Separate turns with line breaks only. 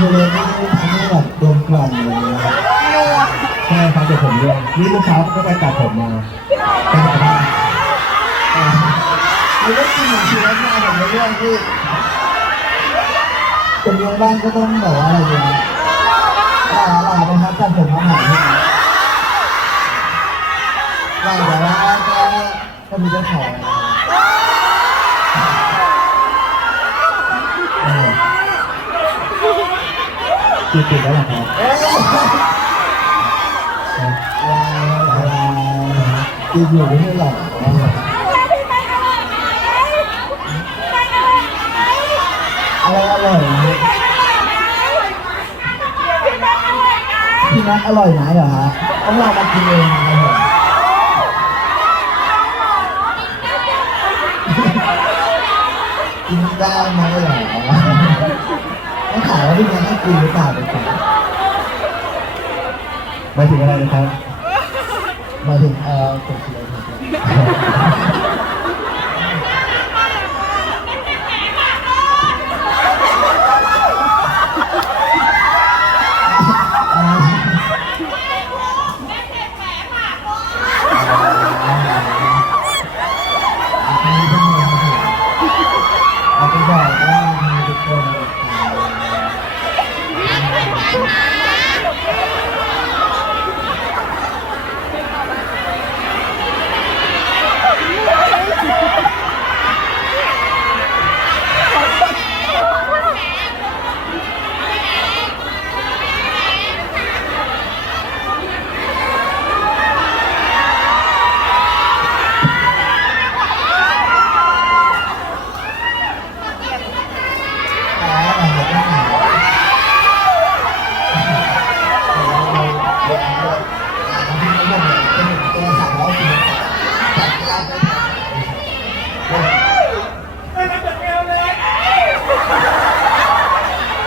บุหรี่เลยนี่ทำให้แบบโดนกลั่นอะไรอย่างเงี้ยครับ
นัว
ใช่ครับเดี๋ยวผมด้วยนี่เมื่อเช้าก็ไปตัดผมมาไปตัดมาอ่ามันก็กินอย่างชีวิตมาแบบในเรื่องที่คนเลี้ยงบ้านก็ต้องแบบว่าอะไรอย่างเงี้ยหล่อหล่อไหมครับตัดผมมาใหม่ใช่ไหมหล่อแต่ว่าก็ก็มีเจ้าของนะครับ ติดติดแล้วเหรอครับเอ้ยกินอยู่ไม่ใช่หรออะไรอร่อยนะพี่นัทอร่อยไหมเหรอฮะต้องลองมากินเองนะครับกินได้ไหมเหรอ ต้องถามว่าพี่นัทให้กินหรือเปล่าเป็นคนมาถึงอะไรนะครับ มาถึงเอ่อกดเลยครับเอาไปบอกว่า Ha ha ha!